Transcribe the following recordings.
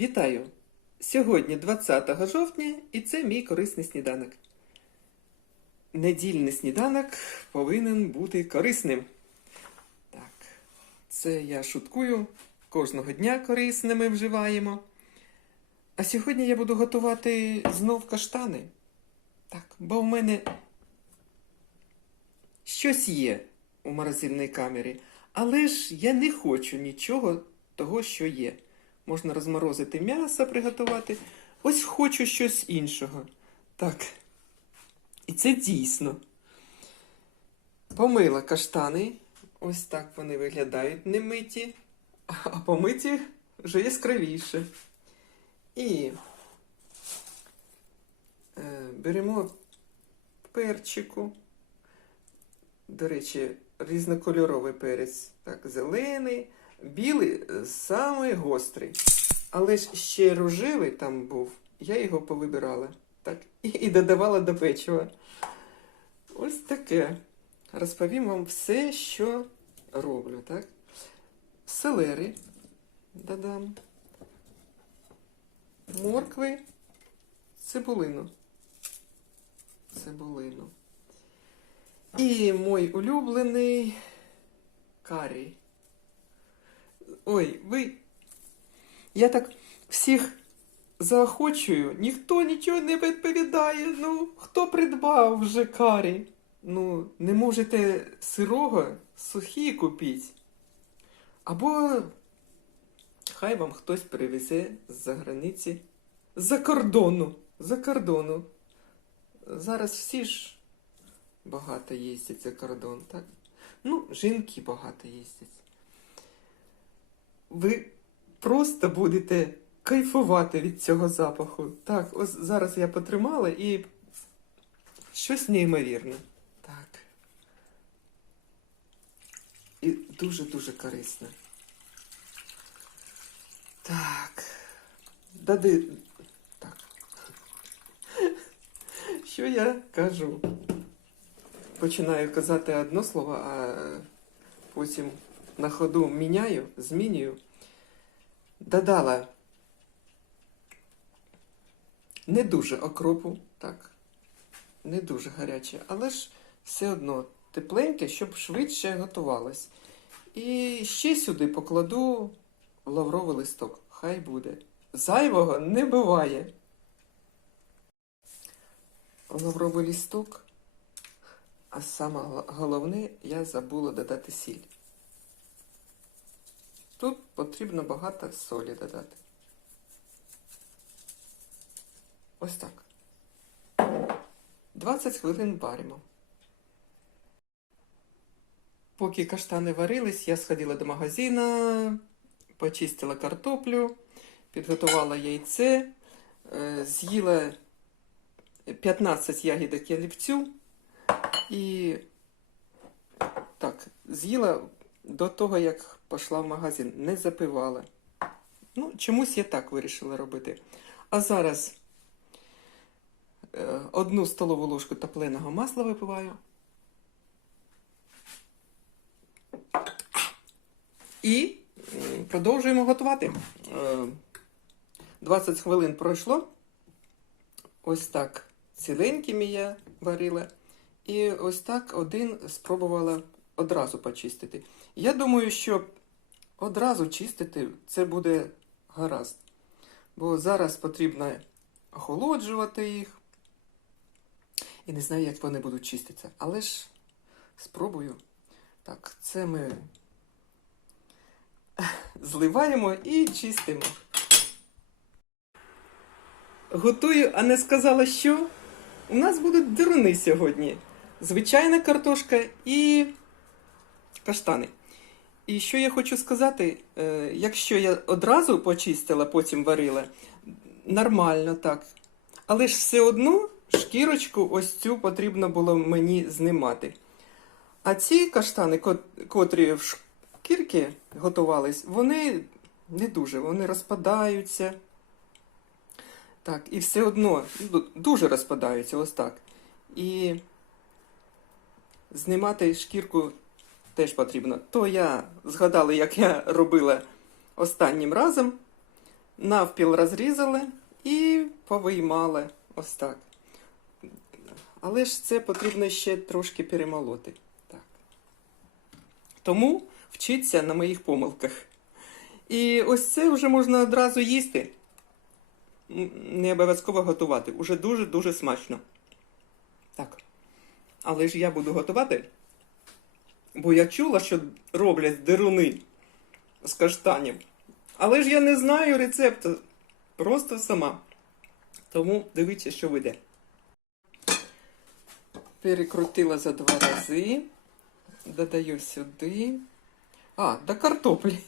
Вітаю! Сьогодні 20 жовтня і це мій корисний сніданок. Недільний сніданок повинен бути корисним. Так, це я шуткую. Кожного дня корисними вживаємо. А сьогодні я буду готувати знов каштани. Так, бо в мене щось є у морозильній камері, але ж я не хочу нічого того, що є. Можна розморозити м'ясо, приготувати. Ось хочу щось іншого. Так. І це дійсно. Помила каштани. Ось так вони виглядають немиті, а помиті вже яскравіше. І е, беремо перчику. До речі, різнокольоровий перець. Так, зелений, білий е, самий гострий. Але ж ще рожевий там був, я його повибирала. Так, і, і додавала до печива. Ось таке. Розповім вам все, що роблю, так? Селери додам. Моркви, цибулину. Цибулину. І мой улюблений карі. Ой, ви. Я так всіх заохочую, ніхто нічого не відповідає. Ну, хто придбав вже карі? Ну, не можете сирого, сухі купіть. Або хай вам хтось привезе з-за границі. З-за кордону. За кордону. Зараз всі ж багато їздять за кордон, так? Ну, жінки багато їздять. Ви просто будете кайфувати від цього запаху. Так, ось зараз я потримала і щось неймовірне. Так. І дуже-дуже корисне. Так. Дади. Так. Що я кажу? Починаю казати одне слово, а потім на ходу міняю, змінюю. Додала не дуже окропу, так, не дуже гаряче, але ж все одно тепленьке, щоб швидше готувалось. І ще сюди покладу лавровий листок. Хай буде. Зайвого не буває. Лавровий листок. А саме головне, я забула додати сіль. Тут потрібно багато солі додати. Ось так. 20 хвилин варимо. Поки каштани варились, я сходила до магазина, почистила картоплю, підготувала яйце, е, з'їла 15 ягідок ялівцю і так, з'їла до того, як пішла в магазин, не запивала. Ну, чомусь я так вирішила робити. А зараз е, одну столову ложку топленого масла випиваю. І продовжуємо готувати. Е, 20 хвилин пройшло. Ось так ціленькими я варила. І ось так один спробувала одразу почистити. Я думаю, що одразу чистити це буде гаразд. Бо зараз потрібно охолоджувати їх. І не знаю, як вони будуть чиститися. Але ж спробую. Так, це ми зливаємо і чистимо. Готую, а не сказала, що у нас будуть дируни сьогодні. Звичайна картошка і каштани. І що я хочу сказати, е, якщо я одразу почистила, потім варила, нормально так. Але ж все одно шкірочку ось цю потрібно було мені знімати. А ці каштани, котрі в шкірки готувались, вони не дуже, вони розпадаються. Так, і все одно дуже розпадаються, ось так. І знімати шкірку теж потрібно. То я згадала, як я робила останнім разом. навпіл розрізали і повиймали. Ось так. Але ж це потрібно ще трошки перемолоти. Так. Тому вчиться на моїх помилках. І ось це вже можна одразу їсти. Не обов'язково готувати. Уже дуже-дуже смачно. Так. Але ж я буду готувати. Бо я чула, що роблять деруни з каштанів. Але ж я не знаю рецепту. Просто сама. Тому дивіться, що вийде. Перекрутила за два рази. Додаю сюди. А, до картоплі.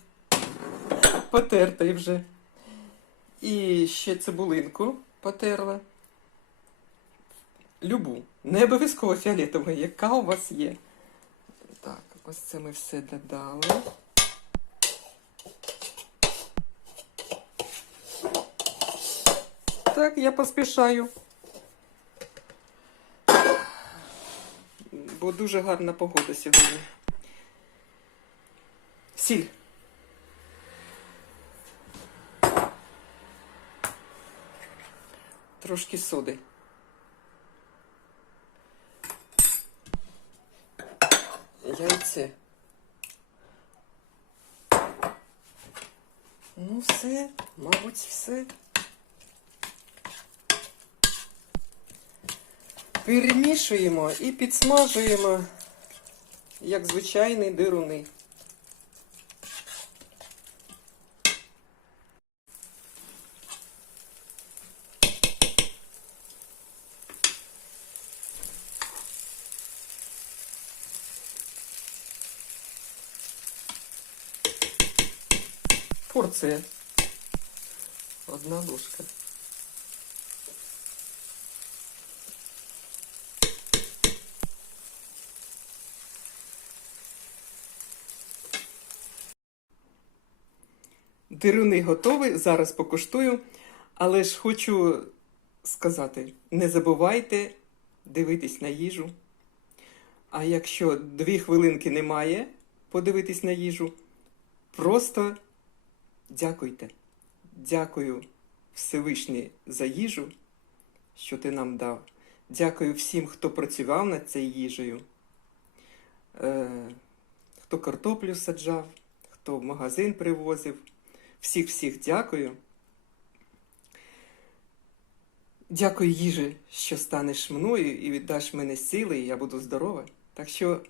Потертий вже. І ще цибулинку потерла. Любу. Не обов'язково фіолетову, яка у вас є. Ось це ми все додали. Так, я поспішаю. Бо дуже гарна погода сьогодні. Сіль. Трошки соди. Яйце. Ну, все, мабуть, все. Перемішуємо і підсмажуємо, як звичайний дируни. Порція. Одна ложка. Дируни готові, зараз покуштую. Але ж хочу сказати: не забувайте дивитись на їжу. А якщо дві хвилинки немає подивитись на їжу, просто дякуйте. Дякую Всевишній за їжу, що ти нам дав. Дякую всім, хто працював над цією їжею, е, хто картоплю саджав, хто в магазин привозив. Всіх всіх дякую. Дякую їжі, що станеш мною і віддаш мене сили, і я буду здорова. Так що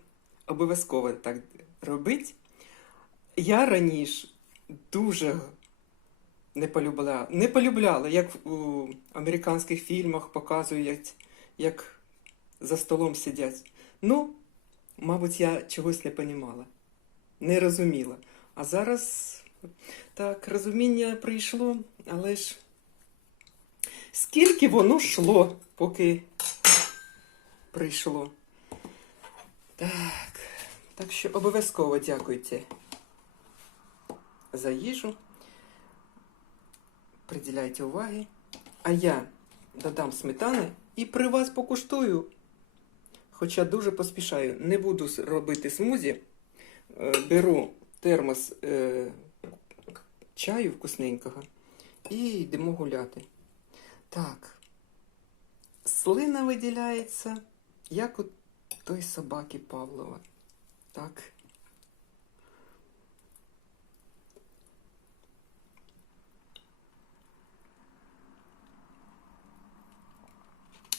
обов'язково так робить. Я раніше дуже не полюбляла, не полюбляла, як у американських фільмах показують, як за столом сидять. Ну, мабуть, я чогось не понімала, не розуміла. А зараз так, розуміння прийшло, але ж скільки воно йшло, поки прийшло. Так, так що обов'язково дякуйте за їжу. Приділяйте уваги. А я додам сметани і при вас покуштую. Хоча дуже поспішаю. Не буду робити смузі. Е, Беру термос е, чаю вкусненького і йдемо гуляти. Так. Слина виділяється, як у той собаки Павлова. Так.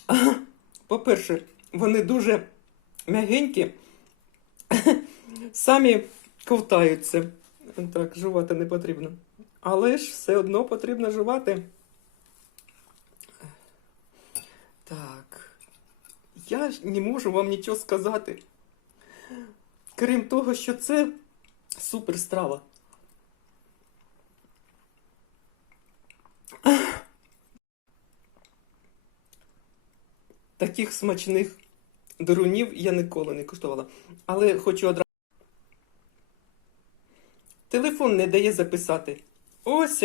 По-перше, вони дуже м'ягенькі, самі ковтаються. Так, жувати не потрібно. Але ж все одно потрібно жувати. Так. Я ж не можу вам нічого сказати. Крім того, що це супер страва. Таких смачних дурунів я ніколи не куштувала. Але хочу одразу. Телефон не дає записати. Ось